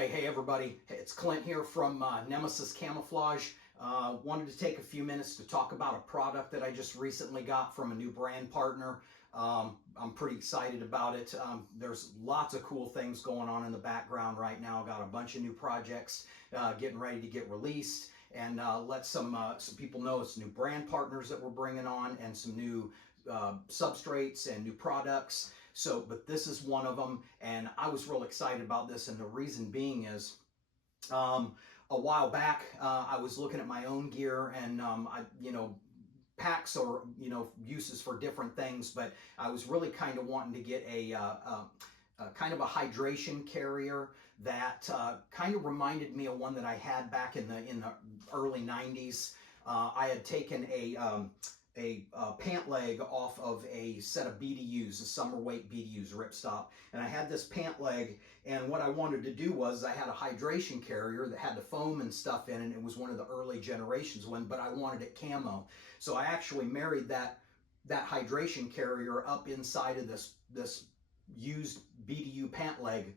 Okay, hey everybody, it's Clint here from Nemesis Camouflage. Wanted to take a few minutes to talk about a product that I just recently got from a new brand partner. I'm pretty excited about it. There's lots of cool things going on in the background right now. Got a bunch of new projects getting ready to get released, and let some people know it's new brand partners that we're bringing on and some new substrates and new products. So, but this is one of them, and I was real excited about this, and the reason being is a while back I was looking at my own gear, and packs or uses for different things, but I was really kind of wanting to get a kind of a hydration carrier that kind of reminded me of one that I had back in the early 90s. I had taken a pant leg off of a set of BDUs, a summer weight BDUs, ripstop, and I had this pant leg, and what I wanted to do was I had a hydration carrier that had the foam and stuff in it, and it was one of the early generations one, but I wanted it camo. So I actually married that hydration carrier up inside of this used BDU pant leg,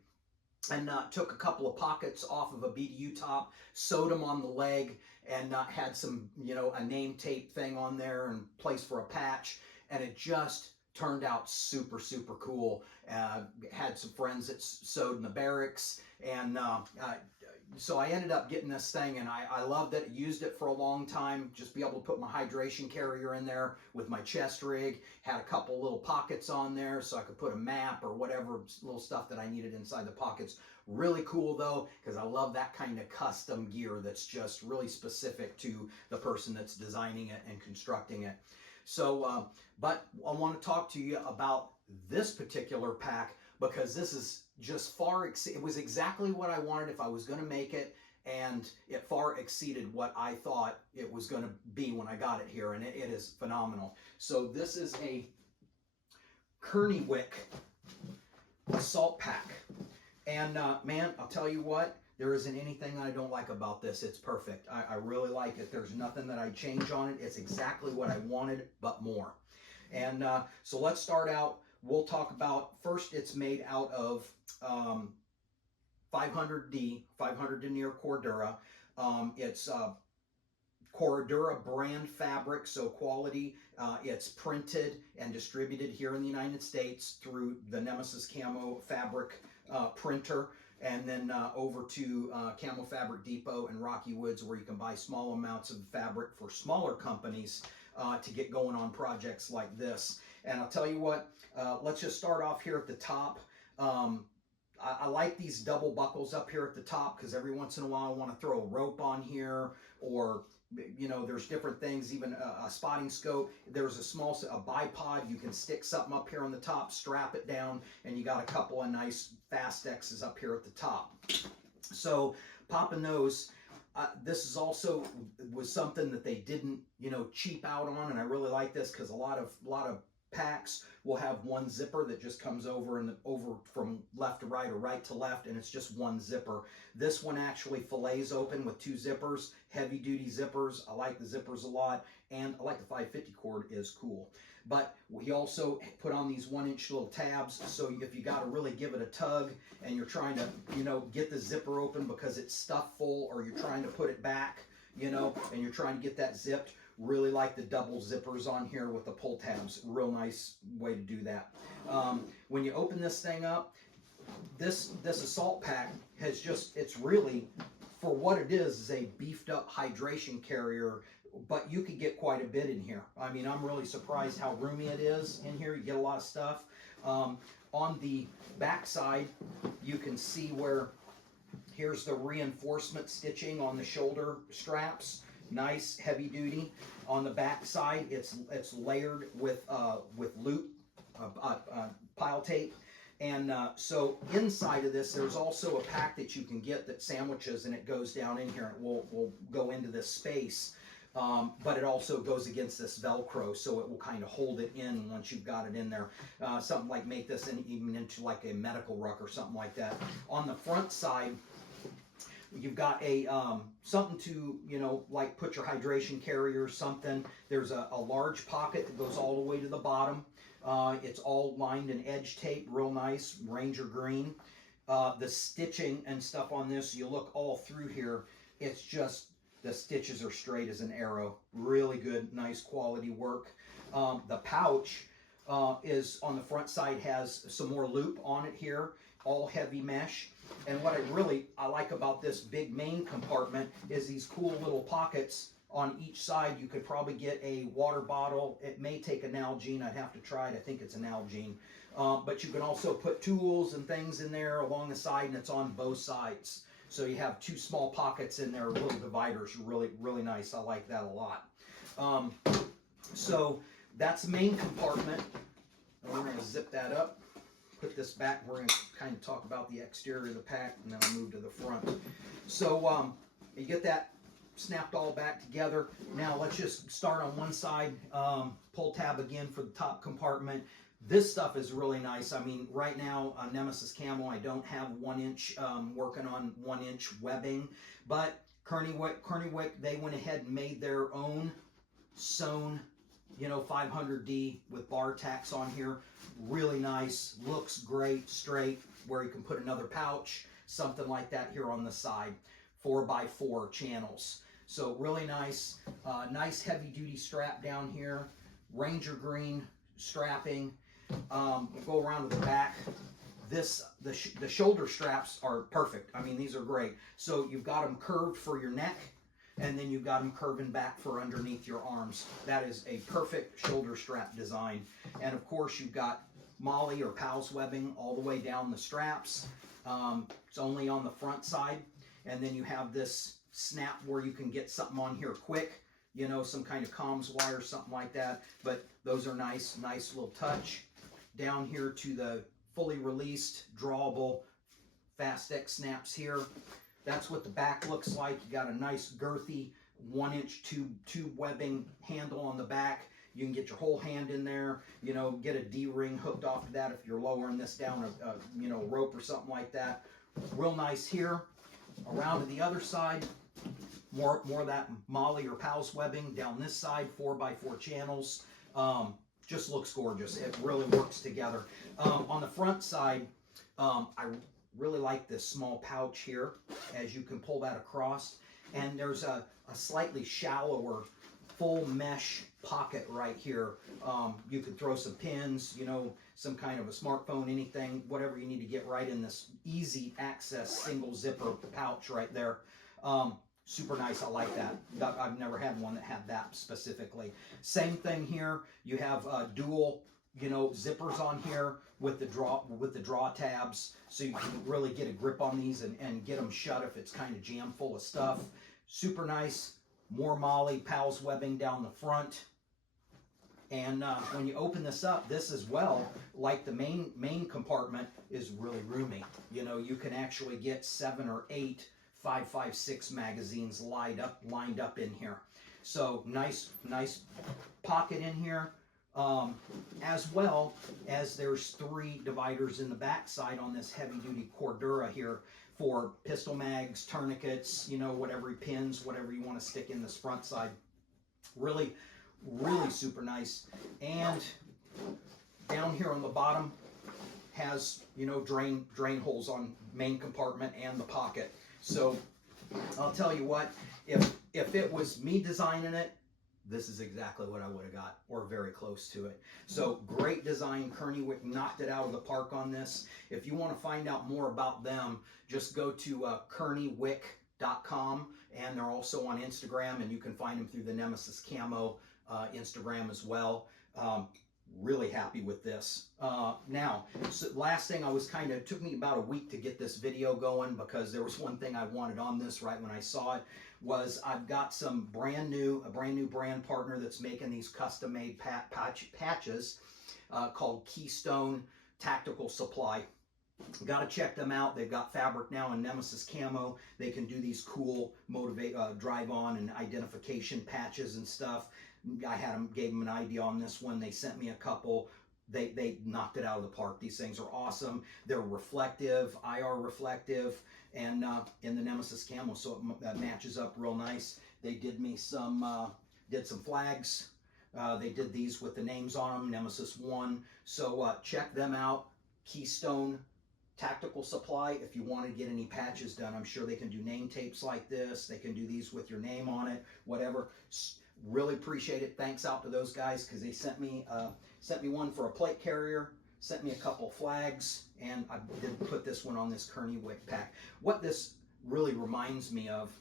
and took a couple of pockets off of a BDU top, sewed them on the leg, and had some, a name tape thing on there and place for a patch, and it just turned out super, super cool. Had some friends that sewed in the barracks, and so I ended up getting this thing, and I loved it. Used it for a long time, just be able to put my hydration carrier in there with my chest rig. Had a couple little pockets on there so I could put a map or whatever little stuff that I needed inside the pockets. Really cool though, because I love that kind of custom gear that's just really specific to the person that's designing it and constructing it. So, but I want to talk to you about this particular pack, because this is just it was exactly what I wanted if I was going to make it, and it far exceeded what I thought it was going to be when I got it here, and it is phenomenal. So this is a Kernewick Assault Pack, and man, I'll tell you what, there isn't anything that I don't like about this. It's perfect. I really like it. There's nothing that I'd change on it. It's exactly what I wanted, but more. And so let's start out. We'll talk about, first, it's made out of 500D, 500 denier Cordura. It's Cordura brand fabric, so quality. It's printed and distributed here in the United States through the Nemesis Camo Fabric printer, and then over to Camo Fabric Depot and Rocky Woods, where you can buy small amounts of fabric for smaller companies to get going on projects like this. And I'll tell you what, let's just start off here at the top. I like these double buckles up here at the top, because every once in a while I want to throw a rope on here, or there's different things, even a spotting scope. There's a bipod. You can stick something up here on the top, strap it down, and you got a couple of nice fast X's up here at the top. So popping those. This is also was something that they didn't cheap out on, and I really like this, because a lot of packs will have one zipper that just comes over from left to right or right to left, and it's just one zipper. This one actually fillets open with two zippers, heavy duty zippers. I like the zippers a lot, and I like the 550 cord, is cool. But we also put on these 1-inch little tabs, so if you got to really give it a tug and you're trying to get the zipper open because it's stuffed full, or you're trying to put it back, and you're trying to get that zipped. Really like the double zippers on here with the pull tabs. Real nice way to do that. When you open this thing up, this assault pack has it's really, for what it is a beefed up hydration carrier, but you could get quite a bit in here. I mean, I'm really surprised how roomy it is in here. You get a lot of stuff. On the back side, you can see where here's the reinforcement stitching on the shoulder straps. Nice heavy duty. On the back side, it's layered with loop pile tape, and so inside of this, there's also a pack that you can get that sandwiches, and it goes down in here, and we'll go into this space. But it also goes against this Velcro, so it will kind of hold it in once you've got it in there. Something like make this even into like a medical ruck or something like that. On the front side, you've got a something to like put your hydration carrier or something. There's a large pocket that goes all the way to the bottom. It's all lined in edge tape, real nice, Ranger green. The stitching and stuff on this, you look all through here, it's just, the stitches are straight as an arrow. Really good, nice quality work. The pouch is on the front side, has some more loop on it here, all heavy mesh. And what I like about this big main compartment is these cool little pockets on each side. You could probably get a water bottle. It may take an Nalgene. I'd have to try it. I think it's an Nalgene. But you can also put tools and things in there along the side, and it's on both sides. So you have two small pockets in there, little dividers. Really, really nice. I like that a lot. So that's the main compartment. And we're going to zip that up, put this back. We're going to kind of talk about the exterior of the pack, and then I'll move to the front. So you get that snapped all back together. Now let's just start on one side. Pull tab again for the top compartment. This stuff is really nice. I mean, right now on Nemesis camo, I don't have 1 inch, working on 1 inch webbing, but Kernewick, they went ahead and made their own sewn, 500D with bar tacks on here. Really nice, looks great, straight, where you can put another pouch, something like that here on the side. 4x4 channels. So really nice, nice heavy duty strap down here, Ranger green strapping. Go around to the back. The shoulder straps are perfect. I mean, these are great. So you've got them curved for your neck, and then you've got them curving back for underneath your arms. That is a perfect shoulder strap design. And of course, you've got Molly or Pals webbing all the way down the straps. It's only on the front side. And then you have this snap where you can get something on here quick, some kind of comms wire, something like that. But those are nice little touch. Down here to the fully released, drawable Fast X snaps here. That's what the back looks like. You got a nice girthy 1 inch tube webbing handle on the back. You can get your whole hand in there, get a D-ring hooked off to that if you're lowering this down a rope or something like that. Real nice here. Around to the other side, more of that Molly or Pals webbing down this side, 4x4 channels. Just looks gorgeous. It really works together. On the front side, I really like this small pouch here, as you can pull that across. And there's a slightly shallower full mesh pocket right here. You could throw some pins, some kind of a smartphone, anything, whatever you need to get right in this easy access single zipper pouch right there. Super nice. I like that. I've never had one that had that specifically. Same thing here. You have dual, zippers on here with the draw tabs, so you can really get a grip on these and get them shut if it's kind of jam full of stuff. Super nice. More Molly Pals webbing down the front. And when you open this up, this as well, like the main compartment, is really roomy. You can actually get 7 or 8 5.56 magazines lined up in here. So nice pocket in here, as well as there's 3 dividers in the back side on this heavy duty Cordura here for pistol mags, tourniquets, whatever pins, whatever you want to stick in this front side. Really super nice. And down here on the bottom has drain holes on main compartment and the pocket. So I'll tell you what, if it was me designing it, this is exactly what I would have got, or very close to it. So great design. Kernewick knocked it out of the park on this. If you want to find out more about them, just go to kernewick.com, and they're also on Instagram, and you can find them through the Nemesis camo Instagram as well. Really happy with this. Now, so last thing, it took me about a week to get this video going, because there was one thing I wanted on this right when I saw it, was I've got a brand new brand partner that's making these custom made patches called Keystone Tactical Supply. Got to check them out. They've got fabric now in Nemesis camo. They can do these cool drive on and identification patches and stuff. Gave them an idea on this one. They sent me a couple. They knocked it out of the park. These things are awesome. They're reflective, IR reflective, and in the Nemesis camo, so that matches up real nice. They did me did some flags. They did these with the names on them, Nemesis 1. So check them out, Keystone Tactical Supply, if you want to get any patches done, I'm sure they can do name tapes like this. They can do these with your name on it, whatever. Really appreciate it. Thanks out to those guys, because they sent me one for a plate carrier, sent me a couple flags, and I did put this one on this Kernewick pack. What this really reminds me of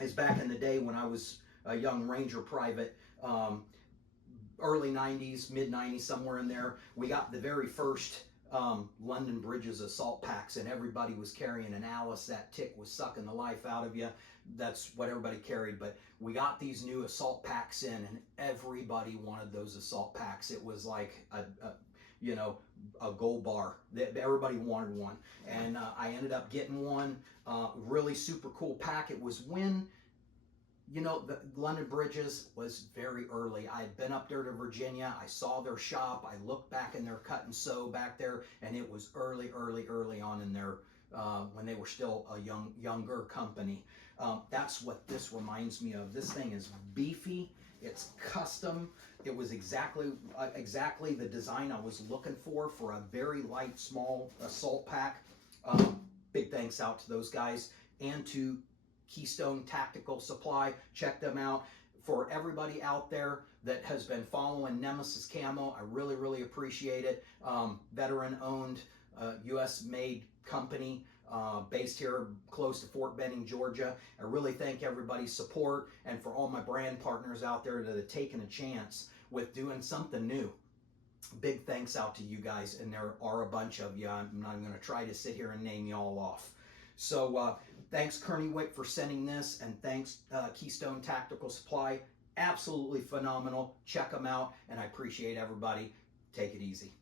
is back in the day when I was a young Ranger private, early 90s, mid 90s, somewhere in there. We got the very first London Bridges assault packs, and everybody was carrying an Alice. That tick was sucking the life out of you. That's what everybody carried. But we got these new assault packs in, and everybody wanted those assault packs. It was like a gold bar. Everybody wanted one, and I ended up getting one. Really super cool pack. It was when, the London Bridges was very early. I had been up there to Virginia. I saw their shop. I looked back in their cut and sew back there, and it was early on in their, when they were still a younger company. That's what this reminds me of. This thing is beefy. It's custom. It was exactly the design I was looking for a very light, small assault pack. Big thanks out to those guys, and to Keystone Tactical Supply. Check them out. For everybody out there that has been following Nemesis camo, I really appreciate it. Veteran owned, US made company, based here close to Fort Benning, Georgia. I really thank everybody's support, and for all my brand partners out there that have taken a chance with doing something new. Big thanks out to you guys, and there are a bunch of you. I'm not going to try to sit here and name you all off. So thanks Kernewick for sending this, and thanks Keystone Tactical Supply. Absolutely phenomenal. Check them out, and I appreciate everybody. Take it easy.